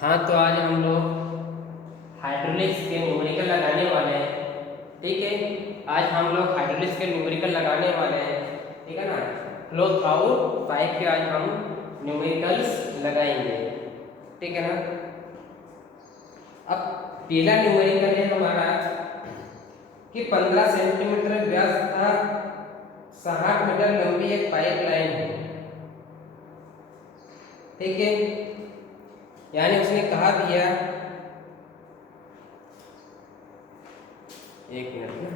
हाँ, तो आज हम लोग हाइड्रोलिक्स के न्यूमेरिकल लगाने वाले हैं। ठीक है, आज हम लोग हाइड्रोलिक्स के न्यूमेरिकल लगाने वाले हैं। ठीक है ना। फ्लो थ्रू पाइप के आज हम न्यूमेरिकल्स लगाएंगे। ठीक है ना। अब पहला न्यूमेरिकल है हमारा कि 15 सेंटीमीटर व्यास तथा 60 मीटर लंबी एक पाइप लाइन है। ठीक है, यानी उसने कहा दिया, एक मिनट ना,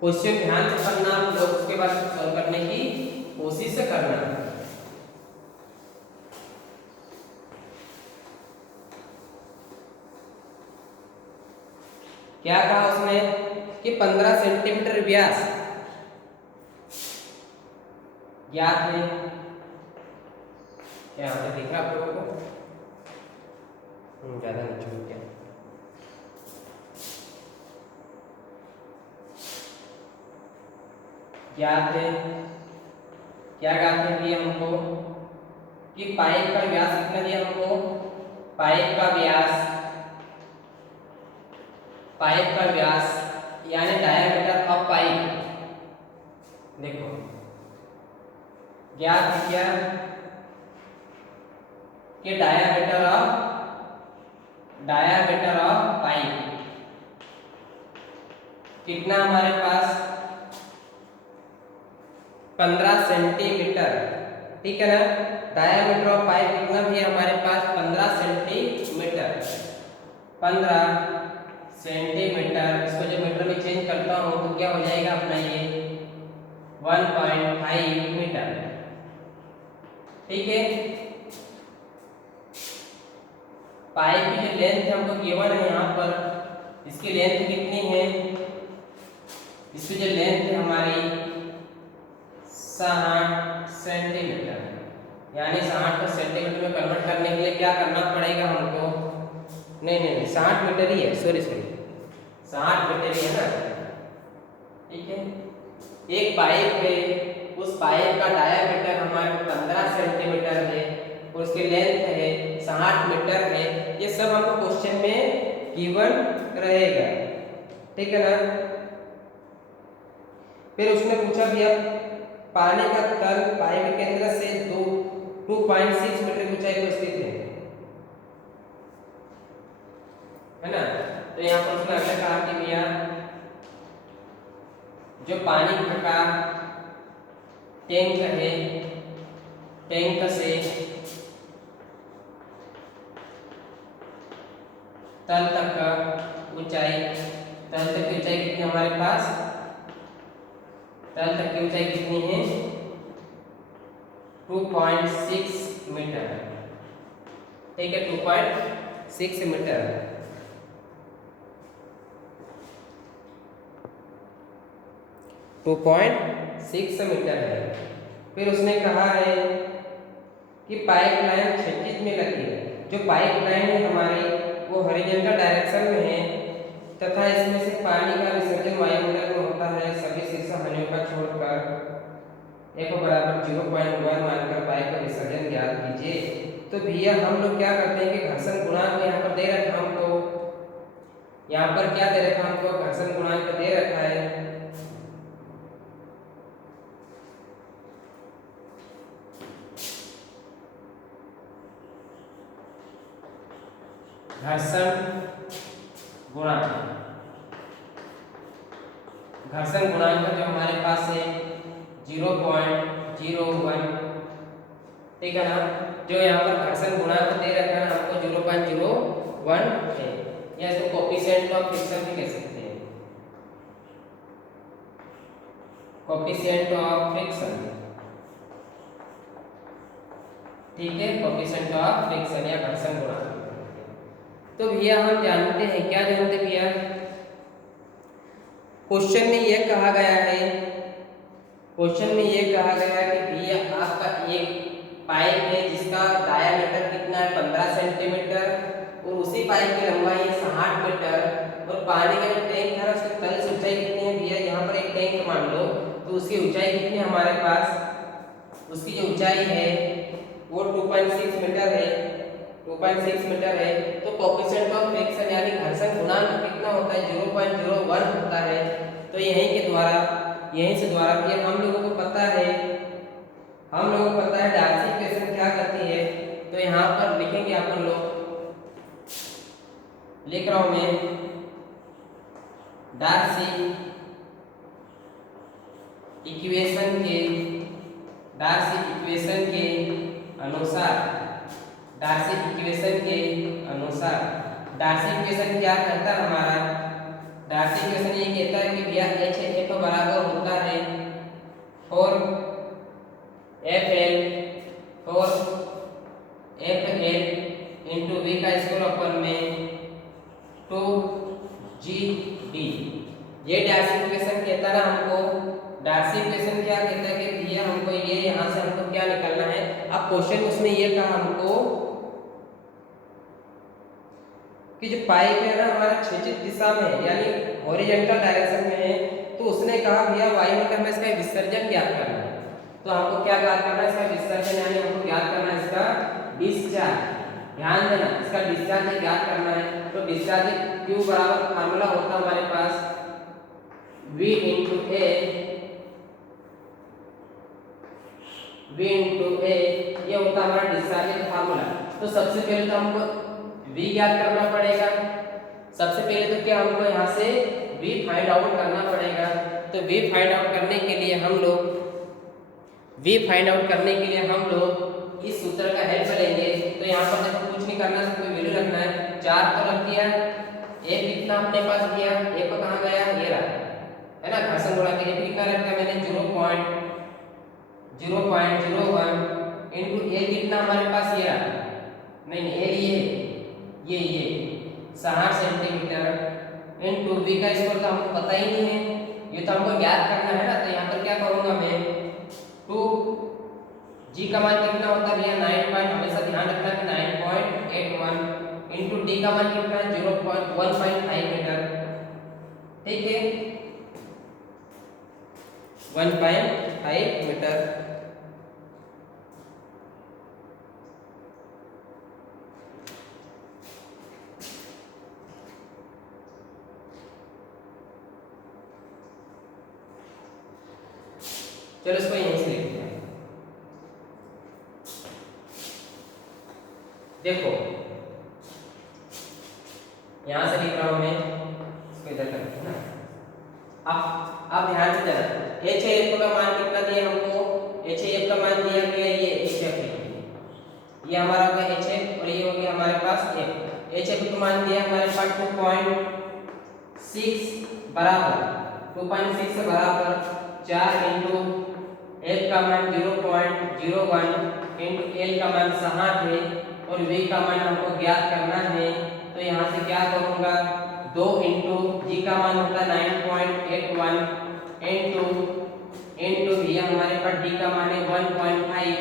क्वेश्चन ध्यान से पढ़ना और उसके बाद सॉल्व करने की कोशिश करना। क्या कहा उसने कि 15 सेंटीमीटर व्यास ज्ञात है। यहाँ पे दिख रहा आप लोगों को? ज्यादा नहीं छूट गया। ज्ञात है, क्या ज्ञात है दिया हमको कि पाइप का व्यास कितना दिया हमको? पाइप का व्यास यानी डायामीटर ऑफ पाइप। देखो ज्ञात किया कि डायामीटर ऑफ पाइप कितना हमारे पास? 15 सेंटीमीटर। ठीक है ना। डायामीटर ऑफ पाइप कितना भी है हमारे पास? 15 सेंटीमीटर। 15 सेंटीमीटर, इसको जब मीटर में चेंज करता हूं तो क्या हो जाएगा अपना ये 1.5 मीटर। ठीक है। पाइप की जो लेंथ हमको गिवन है यहाँ पर, इसकी लेंथ कितनी है? इसकी जो लेंथ है हमारी 60 सेंटीमीटर, यानी 60 को सेंटीमीटर में कन्वर्ट करने के लिए क्या करना पड़ेगा हमको? नहीं 60 मीटर ही है, सॉरी 60 मीटर ही है ना। ठीक है। एक पाइप है, उस पाइप का डायामीटर हमारे 15 सेंटीमीटर है और उसकी लेंथ है 60 मीटर है। ये सब हमको क्वेश्चन में गिवन रहेगा। ठीक है ना। फिर उसने पूछा भैया पानी का तल पाइप के केंद्र से 2.6 मीटर की ऊंचाई पर स्थित है ना। तो यहाँ पर उसने अगला कहा कि भैया जो पानी का टैंक है, टैंक से तल तक का ऊंचाई, तल तक की ऊंचाई कितनी हमारे पास? तल तक की ऊंचाई कितनी है? 2.6 मीटर। ठीक है, 2.6 मीटर। टू पॉइंट 6 मीटर है। फिर उसने कहा है कि पाइप लाइन क्षैतिज में लगी है। जो पाइप लाइन है हमारी वो हॉरिजॉन्टल डायरेक्शन में है तथा इसमें से पानी का विसर्जन वायुमंडल में होता है। सभी शीर्ष हानियों का छोड़कर F बराबर 0.1 मानकर पाइप का विसर्जन ज्ञात कीजिए। तो भैया हम लोग क्या करते हैं कि घर्षण गुणांक यहाँ पर दे रखा हमको, यहाँ पर क्या दे रखा हमको? घर्षण गुणांक दे रखा है। घर्षण गुणांक जो हमारे पास है 0.01। ठीक है ना। जो यहाँ पर घर्षण गुणांक दे रखा है हमको 0.01 है, या इसको कोएफिशिएंट ऑफ फ्रिक्शन भी कह सकते हैं। Coefficient of friction. ठीक है, कोएफिशिएंट ऑफ फ्रिक्शन या घर्षण गुणांक। तो भैया हम जानते हैं, क्या जानते भैया? क्वेश्चन में यह कहा गया है, क्वेश्चन में यह कहा गया है कि भैया आपका एक पाइप है जिसका डायामीटर कितना है? 15 सेंटीमीटर और उसी पाइप की लंबाई है 60 मीटर और पानी का जो टैंक है उसकी तल से ऊंचाई कितनी है भैया? यहाँ पर एक टैंक मान लो, तो उसकी ऊंचाई कितनी है हमारे पास? उसकी जो ऊंचाई है वो 2.6 मीटर है, 2.6 मीटर है, तो कोएफिशिएंट ऑफ फ्रिक्शन यानी घर्षण गुणांक कितना होता है, 0.01 होता है। तो यहीं से द्वारा कि हम लोगों को पता है डार्सी इक्वेशन क्या कहती है। तो यहाँ पर लिखेंगे अपन लोग, लिख रहा हूं मैं, डार्सी इक्वेशन के अनुसार डार्सी इक्वेशन क्या कहता है हमारा, डार्सी इक्वेशन ये कहता है कि भैया एच एफ बराबर होता है for f l into v का स्क्वायर अपन में 2GD। ये डार्सी इक्वेशन कहता है हमको, डार्सी इक्वेशन क्या कहता है कि भैया हमको ये यहाँ से हमको क्या निकालना है। अब क्वेश्चन उसमें ये कहा हमको कि जो पाइप है ना हमारा क्षैतिज दिशा में यानी हॉरिजॉन्टल डायरेक्शन में है, तो उसने कहा भैया वायुमंडल में इसका विसर्जन ज्ञात करना है। तो हमको क्या ज्ञात करना है, इसका विसर्जन यानी हमको ज्ञात करना है इसका डिस्चार्ज। ध्यान देना, इसका डिस्चार्ज ज्ञात करना है। तो डिस्चार्ज Q बराबर फार्मूला होता हमारे पास V इंटू A, ये होता हमारा डिस्चार्ज का फार्मूला। तो सबसे पहले तो हमको V ज्ञात करना पड़ेगा। सबसे पहले तो क्या हमको यहाँ से V फाइंड आउट करना पड़ेगा। तो V फाइंड आउट करने के लिए हम लोग इस सूत्र का हेल्प लेंगे। तो यहाँ पर देखो कुछ नहीं करना, कोई वैल्यू रखना है, 4 तो रख दिया, एक कितना अपने पास गया, एक को कहाँ गया, ये रहा है ना, घर्षण गुणांक के लिए कितना रखा मैंने 0.01 इनटू एल कितना हमारे पास ये रहा, नहीं एल ये 60 सेंटीमीटर इनटू वी का स्क्वायर तो हमको पता ही नहीं है, ये तो हमको ज्ञात करना है ना। तो यहाँ पर क्या करूँगा मैं, 2G का मान कितना होता है भैया 9 हमेशा ध्यान रखना कि 9.81 इनटू D का मान कितना है 0.15 मीटर, ठीक है 1.5 मीटर। चलो इसको यहीं से लिखते हैं। देखो यहां से लिख रहा हूं मैं, इसको इधर कर देना। अब ध्यान से देना, एच एफ का मान कितना दिया हमको, एच एफ का मान दिया गया ये एच एफ है, ये हमारा होगा एच एफ और ये हो गया हमारे पास एफ। एच एफ का मान दिया हमारे पास 2.6 बराबर 2.6 से बराबर 4 इंटू एफ का मान 0.01 इंटू एल का मान 60 है और वी का मान हमको ज्ञात करना है। तो यहाँ से क्या करूँगा, 2 इंटू जी का मान होता है 9.81 इंटू वी हमारे पास डी का मान है 1.5,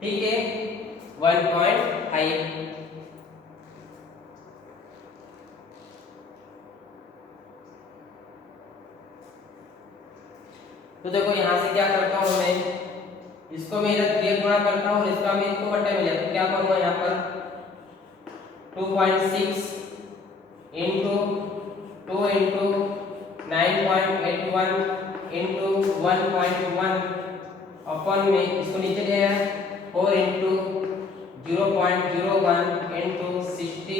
ठीक है 1.5। तो देखो यहाँ से क्या करता हूँ मैं, इसको मैं इधर 3 गुणा करता हूँ और इसका मैं इसको बट्टे में लेता हूँ। क्या करूँगा यहाँ पर 2.6 इंटू 2 इंटू 9.81 इंटू 1.1 अपन में इसको नीचे ले आया 4 इंटू 0.01 इंटू 60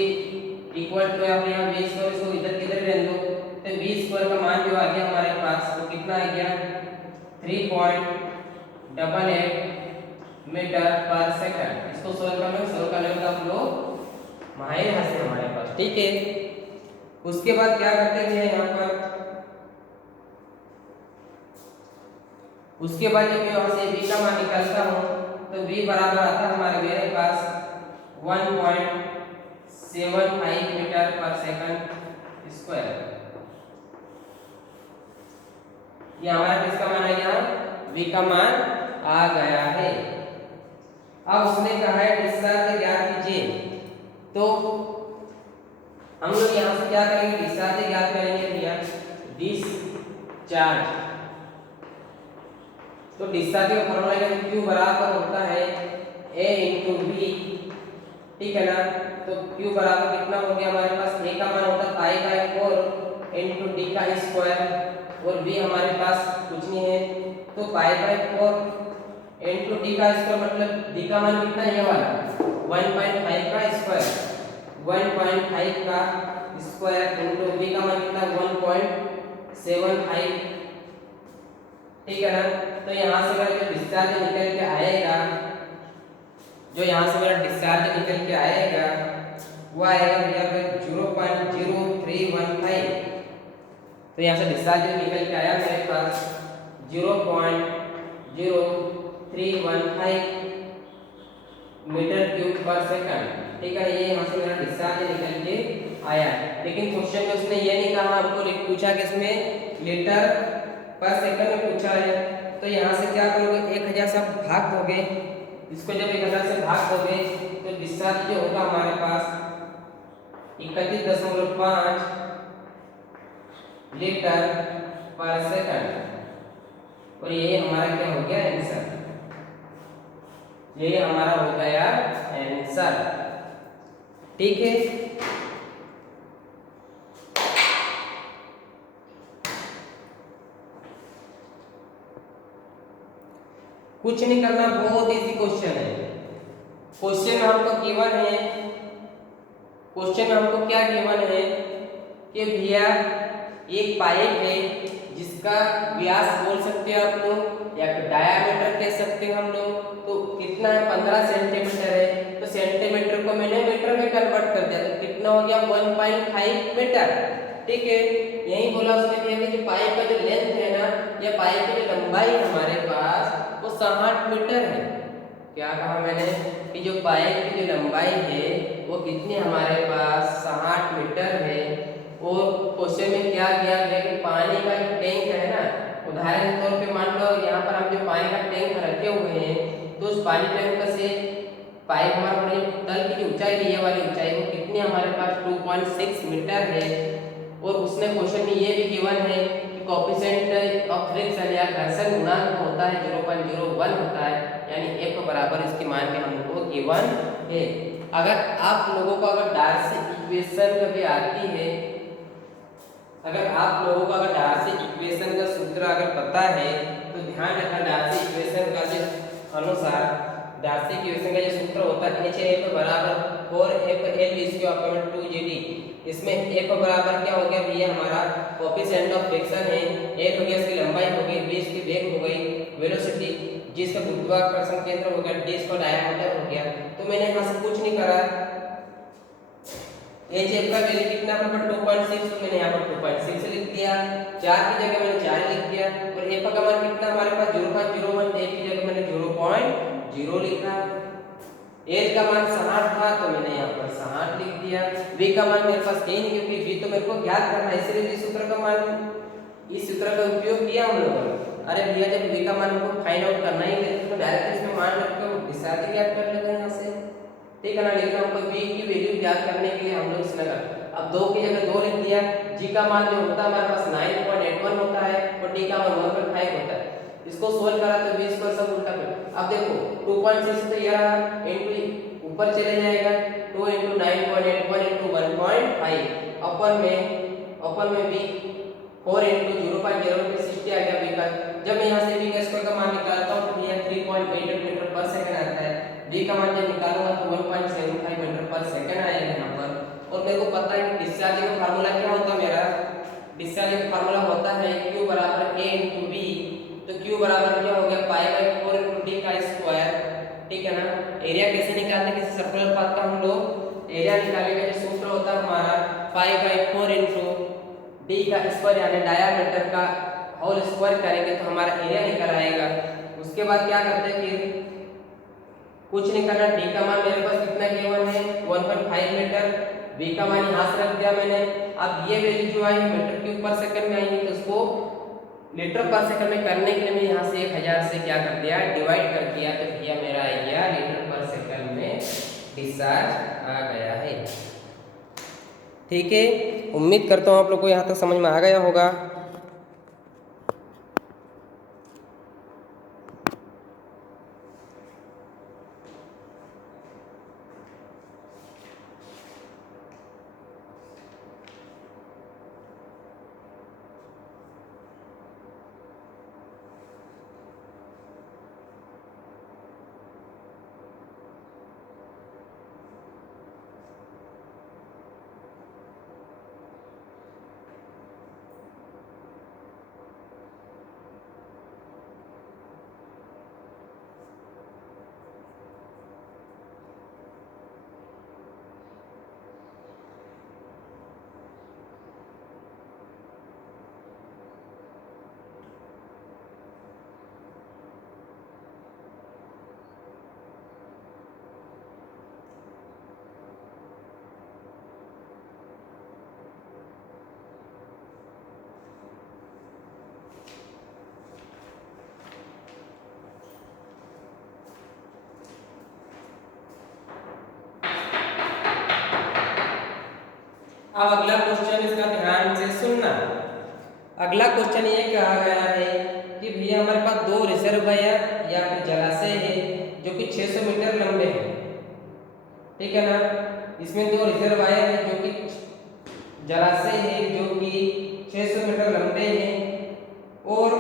इक्वल टू यहाँ 20 को इसको इधर किधर रहने दो। तो 20 स्क्वायर का मान जो आ गया हमारे पास वो कितना आ गया 3.88 मीटर पर सेकंड। इसको सोल्व करने का आप लोग माहिर हंसे हमारे पास, ठीक है। उसके बाद क्या करते हैं यहाँ पर, उसके बाद जब यहाँ से v का मान निकालता हूँ तो v बराबर आता है हमारे मेरे पास 1.75 मीटर पर सेकंड स्क्वायर। ये हमारा किसका मान है, यहाँ v का मान आ गया है। अब उसने कहा है डिस्चार्ज ज्ञात कीजिए, तो हम लोग यहाँ से क्या करेंगे, डिस्चार्ज ज्ञात करेंगे भैया, डिस्चार्ज। तो डिस्चार्ज का फॉर्मूला Q बराबर होता है ए इंटू बी, ठीक है ना। तो Q बराबर कितना हो गया हमारे पास, ए का मान होता है पाई बाई 4 इंटू डी का स्क्वायर और बी हमारे पास कुछ नहीं है, तो पाई बाई 4 इंटू डी का स्क्वायर मतलब डी का मान कितना है ये वाला 1.5 का स्क्वायर, 1.5 का स्क्वायर इंटू बी का मान कितना 1.75, ठीक है ना। तो यहाँ से मेरा जो डिस्चार्ज निकल के आएगा, जो यहाँ से मेरा डिस्चार्ज निकल के आएगा वो आएगा भैया फिर 0.0315। तो यहाँ से डिस्चार्ज निकल के आया मेरे पास 0.0315 मीटर क्यूब पर सेकंड, ठीक है। ये यहाँ से मेरा डिस्चार्ज निकल के आया, लेकिन क्वेश्चन में उसने ये नहीं कहा, हमको पूछा कि इसमें लीटर पर सेकंड में पूछा है। तो यहाँ से क्या करोगे 1000 से आप भाग दोगे, इसको जब 1000 से भाग दोगे तो डिस्चार्ज जो होगा हमारे पास 31.5 लीटर पर सेकंड, और ये हमारा क्या हो गया आंसर, ये हमारा हो गया आंसर, ठीक है। कुछ नहीं करना, बहुत इजी क्वेश्चन है। क्वेश्चन में हमको गिवन है, क्वेश्चन में हमको क्या गिवन है कि भैया एक पाइप है जिसका व्यास बोल सकते हैं आप लोग या फिर डायामीटर कह सकते हैं हम लोग, तो कितना है 15 सेंटीमीटर है, तो सेंटीमीटर को मैंने मीटर में कन्वर्ट कर दिया, तो कितना हो गया 1.5 मीटर, ठीक है। यही बोला उसने भैया कि जो पाइप का जो लेंथ है ना या पाइप की जो लंबाई हमारे पास वो 60 मीटर है। क्या कहा मैंने कि जो पाइप की जो लंबाई है वो कितनी हमारे पास 60 मीटर है। और क्वेश्चन में क्या किया गया कि पानी का जो टैंक है ना, उदाहरण के तौर पे मान लो यहाँ पर हम जो पानी का टैंक रखे हुए हैं, तो उस पानी टैंक से पाइप हमारा तल की जो ऊंचाई है, ये वाली ऊंचाई वो कितनी हमारे पास 2.6 मीटर है। और उसने क्वेश्चन में ये भी गिवन है कि कोएफिशिएंट ऑफ फ्रिक्शन या घर्षण गुणांक होता है 0.01 होता है, यानी F बराबर इसके मान के हमको गिवन है। अगर आप लोगों को अगर डार्सी इक्वेशन कभी आती है, अगर आप लोगों को अगर डार्सी इक्वेशन का सूत्र अगर पता है तो ध्यान रखना, डार्सी इक्वेशन का जो अनुसार डार्सी इक्वेशन का जो सूत्र होता है HF बराबर 4FL²/2GD। इसमें F बराबर क्या हो गया भैया हमारा कोएफिशिएंट ऑफ फ्रिक्शन है, L हो गया इसकी लंबाई हो गई, V इसकी वेग हो गई, वेलोसिटी G इसका गुरुत्वाकर्षण केंद्र हो गया, D इसका डायमीटर हो गया। तो मैंने यहाँ से कुछ नहीं करा, HF का वैल्यू कितना पर 2.6, तो मैंने यहाँ पर 2.6 लिख दिया, 4 की जगह मैंने 4 लिख दिया, और F का मान कितना हमारे पास 0.01, F की जगह मैंने 0.0 लिखा। H का मान 60 था तो मैंने यहाँ पर 60 लिख दिया। V का मान मेरे पास कहीं नहीं, क्योंकि V तो मेरे को ज्ञात करना है, इसलिए इस सूत्र का मान, इस सूत्र का उपयोग किया हम लोगों ने। अरे भैया जब V का मान हमको फाइंड आउट करना ही है तो डायरेक्ट इसमें मान रख के डिस्चार्ज ज्ञात कर लेते हैं यहाँ से, ठीक है ना। लेकिन हमको V की वैल्यू ज्ञात करने के लिए हम लोग इसमें अब 2 की जगह 2 लिख दिया। G का मान जो होता है हमारे पास 9.81 होता है और D का मान 1.5 होता है। इसको सोल्व करा तो V स्क्वायर सब उल्टा कर, अब देखो 2.6 तो ये रहा, इनटू ऊपर चले जाएगा 2 × 9.81 × 1.5, अपर में V 4 × 0.060 आ गया V का। जब मैं यहाँ से V का स्क्वायर का मान निकालता हूँ तो यह 3.88 मीटर पर सेकंड आता है। D का मान जब निकालूंगा तो 1.75 मीटर पर सेकंड आएगा यहाँ पर। और मेरे को पता है कि डिस्चार्ज का फार्मूला क्या होता है, मेरा डिस्चार्ज का फार्मूला होता है Q बराबर A × B, तो Q बराबर क्या हो गया पाई बाई 4 × D का स्क्वायर, ठीक है ना। एरिया कैसे निकालते, किसी सर्कुलर पाथ का हम लोग एरिया निकालने का जो सूत्र होता है हमारा पाई बाई 4 × D का स्क्वायर यानी डायामीटर का होल स्क्वायर करेंगे तो हमारा एरिया निकल आएगा। उसके बाद क्या करते हैं, फिर कुछ नहीं करना, D का मान मेरे पास कितना गिवन है 1.5 मीटर, V का मान यहाँ से रख दिया मैंने। अब ये वैल्यू जो आई मीटर क्यूब पर सेकंड में आई है तो उसको लीटर पर सेकंड में करने के लिए मैं यहाँ से 1000 से क्या कर दिया डिवाइड कर दिया, तो भैया मेरा आ गया लीटर पर सेकंड में डिस्चार्ज आ गया है। ठीक है, उम्मीद करता हूँ आप लोग को यहाँ तक समझ में आ गया होगा। अब अगला क्वेश्चन इसका ध्यान से सुनना। अगला क्वेश्चन ये कहा गया है कि भैया हमारे पास दो रिजर्वायर या फिर जलाशय है जो कि 600 मीटर लंबे हैं, ठीक है ना। इसमें दो रिजर्वायर है जो कि जलाशय है जो कि 600 मीटर लंबे हैं और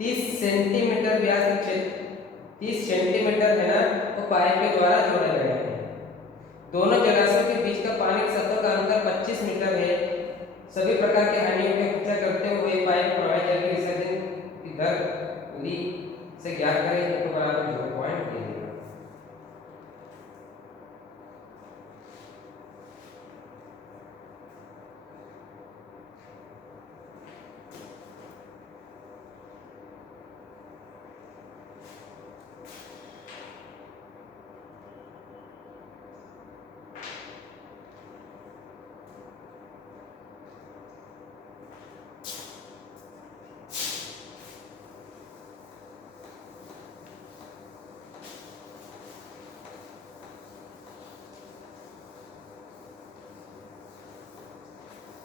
30 सेंटीमीटर व्यास के 30 सेंटीमीटर है ना वो पाइप के द्वारा जोड़े गए हैं। दोनों जलाशयों के बीच का पानी की सतह का अंतर 25 मीटर है। सभी प्रकार के हानियों की उपेक्षा करते हुए पाइप प्रवाह जल के विसर्जन की दर ली से ज्ञात करें तो बराबर 0.3 देगा।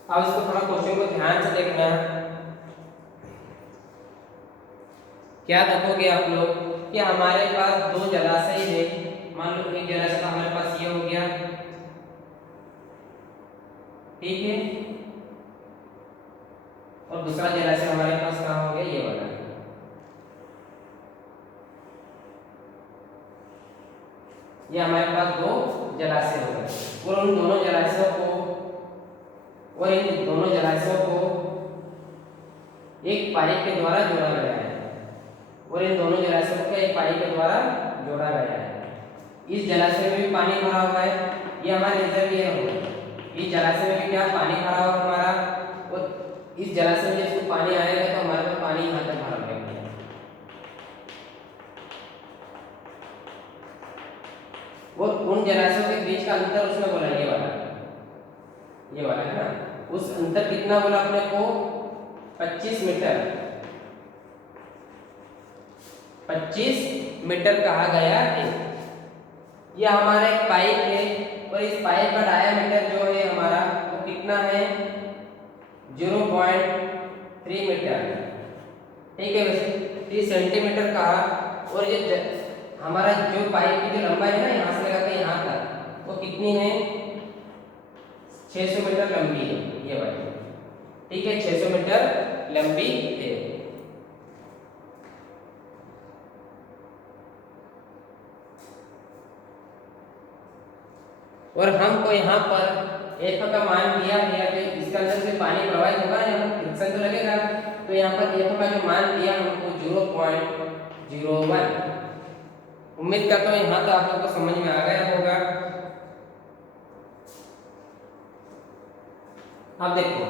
अब इसको थोड़ा क्वेश्चन को ध्यान से देखना। क्या देखोगे आप लोग कि हमारे पास दो जलाशय है। मान लो एक जलाशय तो हमारे पास ये हो गया, ठीक है, और दूसरा जलाशय हमारे पास कहाँ हो गया, ये वाला। ये हमारे पास दो जलाशय हो गए और इन दोनों जलाशयों को एक पाइप के द्वारा जोड़ा गया है और इन दोनों जलाशयों को एक पाइप के द्वारा जोड़ा गया है। इस जलाशय में भी पानी भरा हुआ है, ये हमारा रिजर्वायर होगा। इस जलाशय में भी क्या पानी भरा हुआ हमारा, और इस जलाशय में जब पानी आएगा तो हमारे पास पानी यहाँ तक भरा रहेगा। वो उन जलाशयों के बीच का अंतर उसने बोला ये वाला है ना। उस अंतर कितना बोला अपने को, 25 मीटर। 25 मीटर कहा गया है। यह हमारा एक पाइप है और इस पाइप का डायामीटर जो है हमारा वो कितना है, 0.3 मीटर, ठीक है। वैसे 30 सेंटीमीटर कहा और ये हमारा जो पाइप की जो लंबाई है ना यहाँ से लेकर यहाँ तक वो कितनी है, 600 मीटर लंबी है ये वाली, ठीक है, 600 मीटर लंबी है। और हमको यहाँ पर एफ का मान दिया गया कि इसके अंदर से पानी प्रवाहित होगा, यहाँ पर फ्रिक्शन तो लगेगा, तो यहाँ पर एफ का जो मान दिया हमको 0.01। उम्मीद करता हूँ यहाँ तो आप लोग को समझ में आ गया होगा। अब देखो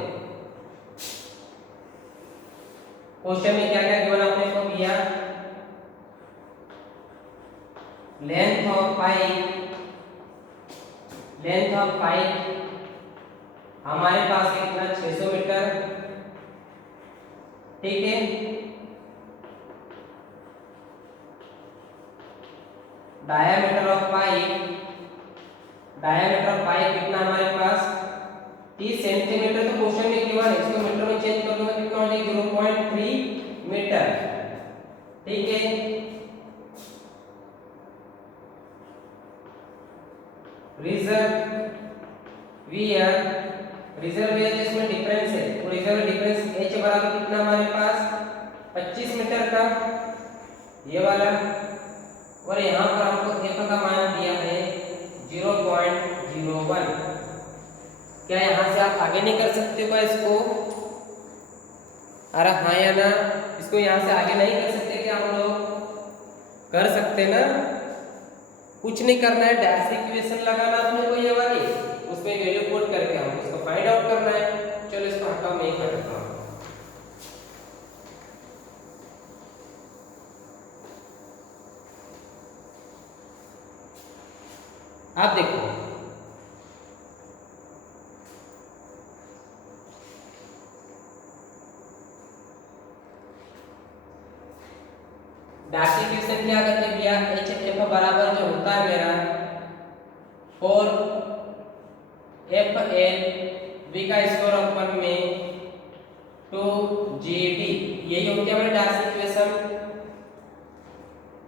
क्वेश्चन में क्या क्या गिवन आपने को किया, लेंथ ऑफ पाइप हमारे पास कितना, 600 मीटर, ठीक है। डायामीटर ऑफ पाइप कितना हमारे पास, 30 सेंटीमीटर। तो क्वेश्चन में गिवन है, इसको मीटर में चेंज कर दूंगा, कितना हो जाएगा, 0.3 मीटर, ठीक है। रिजर्वायर जिसमें डिफरेंस है, तो रिजर्वायर डिफरेंस h बराबर कितना हमारे पास, 25 मीटर का ये वाला, और यहाँ पर हमको f का मान दिया है 0.01। क्या यहाँ से आप आगे नहीं कर सकते हो इसको, अरे हाँ या ना, इसको यहाँ से आगे नहीं कर सकते क्या हम लोग, कर सकते ना। कुछ नहीं करना है, डैश इक्वेशन लगाना अपने को ये वाली, उसमें वैल्यू पुट करके हम उसको फाइंड आउट करना है। चलो इसको हटाओ, मैं ही करता हूँ। आप देखो डैश इक्वेशन क्या करते हैं भैया, एच एफ बराबर जो होता है मेरा 4 एफ एल वी का स्क्वायर अपन में 2GD, यही होती है हमारी डार्सी इक्वेशन,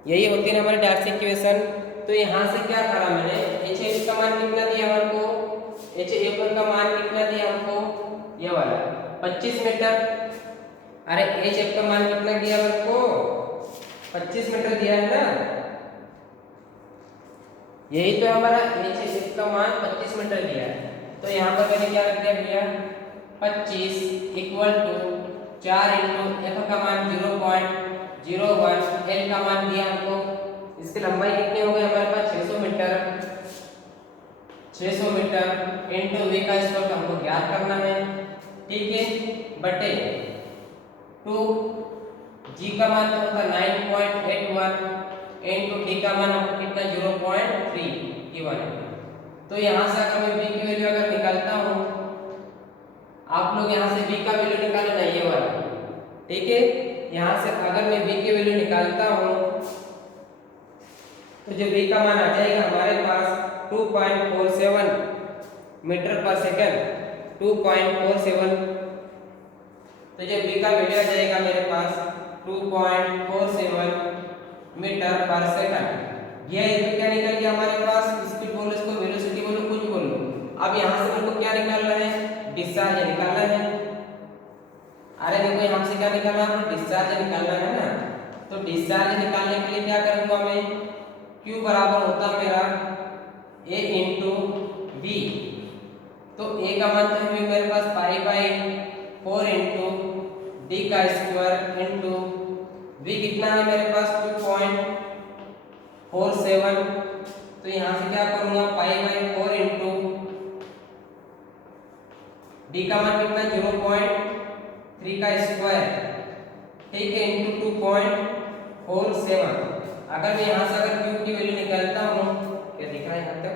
यही होती है ना हमारी डार्सी इक्वेशन। तो यहाँ से क्या करा मैंने, एच एफ का मान कितना दिया हमको, एच एफ का मान कितना दिया हमको, ये वाला 25 मीटर। अरे एच एफ का मान कितना दिया हमको, 25 मीटर दिया है ना, यही तो हमारा एच एफ का मान 25 मीटर दिया है। तो यहाँ पर मैंने क्या रख दिया भैया, 25 इक्वल टू 4 इंटू एफ का मान 0.01, एल का मान दिया हमको, इसकी लंबाई कितनी हो गई हमारे पास 600 मीटर, 600 मीटर इंटू वी का स्क्वायर हमको ज्ञात करना है, ठीक है, बटे 2 जी का मान तो होता 9.81 इंटू डी का मान हमको कितना 0.3 गिवन है। तो यहाँ से अगर मैं बी की वैल्यू अगर निकालता हूँ, आप लोग यहाँ से बी का वैल्यू निकालो ना, ये वाला, ठीक है, यहाँ से अगर मैं बी की वैल्यू निकालता हूँ तो जो बी का मान आ जाएगा हमारे पास 2.47 मीटर पर सेकंड, 2.47। तो जो बी का वैल्यू आ जाएगा मेरे पास 2.47 मीटर पर सेकंड। ये क्या निकल गया हमारे पास, स्पीड बोलो, इसको वेलोसिटी बोलो, कुछ बोलो। अब यहाँ से मेरे को क्या निकालना है, डिस्चार्ज निकालना है। अरे देखो यहाँ से क्या निकालना है, डिस्चार्ज निकालना है ना। तो डिस्चार्ज निकालने के लिए क्या करूंगा मैं, Q बराबर होता मेरा A इंटू बी। तो A का मान तो है मेरे पास π/4 इंटू डी का स्क्वायर इंटू V कितना है मेरे पास 2.47। तो यहाँ से क्या करूंगा, π/4 इंटू डी का मान कितना 0.3 का स्क्वायर, ठीक है, इंटू 2.47। अगर मैं यहाँ से अगर Q की वैल्यू निकालता हूँ, क्या दिख रहा है यहाँ तक,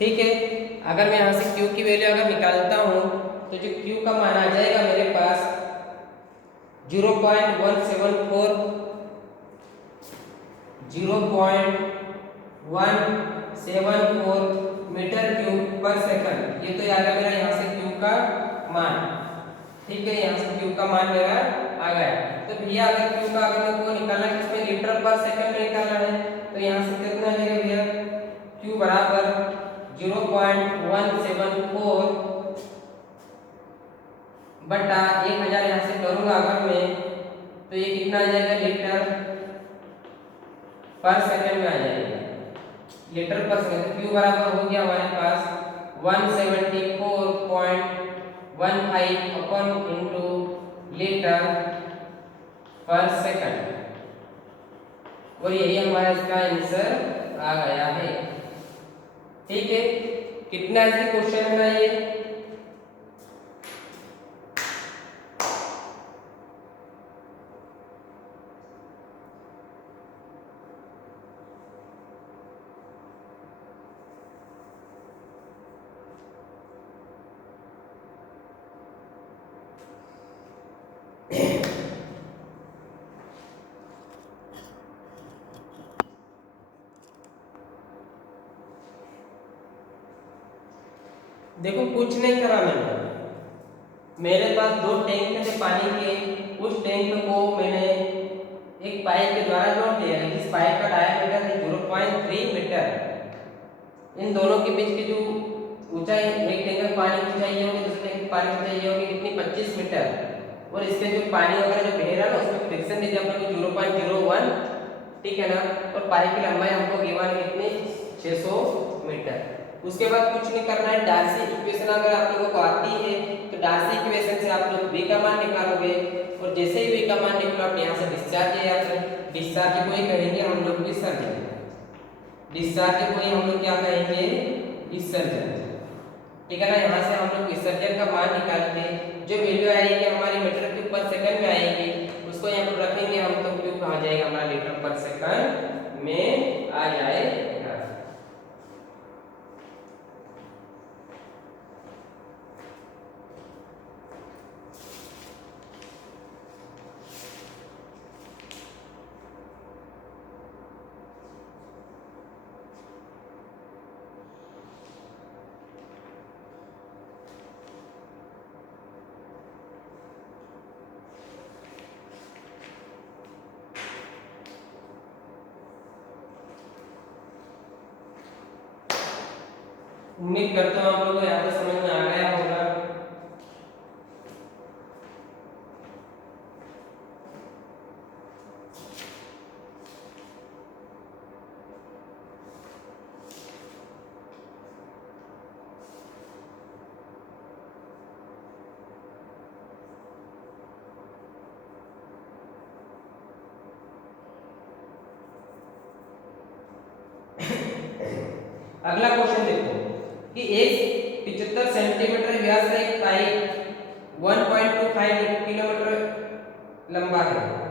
ठीक है। अगर मैं यहाँ से Q की वैल्यू अगर निकालता हूँ तो जो Q का मान आ जाएगा मेरे पास 0.174 मीटर क्यूब पर सेकंड। ये तो आ गया मेरा यहाँ से Q का मान, ठीक है, यहाँ से Q का मान मेरा आ गया। तो भैया अगर Q का अगर मेरे को निकालना है किसमें, लीटर पर सेकंड में निकालना है, तो यहाँ से कितना आ जाएगा भैया, Q बराबर 0.174 बटा 1000 यहाँ से करूंगा अगर मैं, तो ये कितना आ जाएगा, लीटर पर सेकंड में आ जाएगा, लीटर पर सेकंड। Q बराबर हो गया हमारे पास 174.15 अपन इंटू लीटर पर सेकंड, और यही हमारा इसका आंसर आ गया है, ठीक है। कितना ऐसे क्वेश्चन है ना ये, देखो कुछ नहीं करा मैंने, मेरे पास 2 टैंक थे पानी के, उस टैंक को मैंने एक पाइप के द्वारा जोड़ दिया है, जिस पाइप का डायमीटर है 0.3 मीटर। इन दोनों के बीच की जो ऊंचाई, एक टैंक में पानी की ऊंचाई होगी, दूसरे टैंक में पानी की ऊंचाई होगी कितनी, 25 मीटर। और इसके जो पानी वगैरह जो बह रहा है ना, उसमें फ्रिक्शन दे दिया अपने को 0.01, ठीक है ना। और पाइप की लंबाई हमको गिवन है कितनी, 600 मीटर। उसके बाद कुछ नहीं करना है, डार्सी इक्वेशन अगर आप लोगों को आती है तो डार्सी इक्वेशन से आप लोग V का मान निकालोगे, और जैसे ही V का मान निकलो आप यहाँ से डिस्चार्ज है, या फिर डिस्चार्ज को ही कहेंगे हम लोग विसर्जन, डिस्चार्ज को ही हम लोग क्या कहेंगे, विसर्जन, ठीक है ना। यहाँ से हम लोग विसर्जन का मान निकाल के जो वैल्यू आएगी हमारी मीटर क्यूब पर सेकंड में आएगी, उसको यहाँ पर रखेंगे हम, तो क्यूब आ जाएगा हमारा लीटर पर सेकंड में आ जाएगा। उम्मीद करता हूँ आप लोगों को यहाँ तक समझ में आ गया होगा। अगला क्वेश्चन देखो कि एक 75 सेंटीमीटर व्यास का एक पाइप 1.25 किलोमीटर लंबा है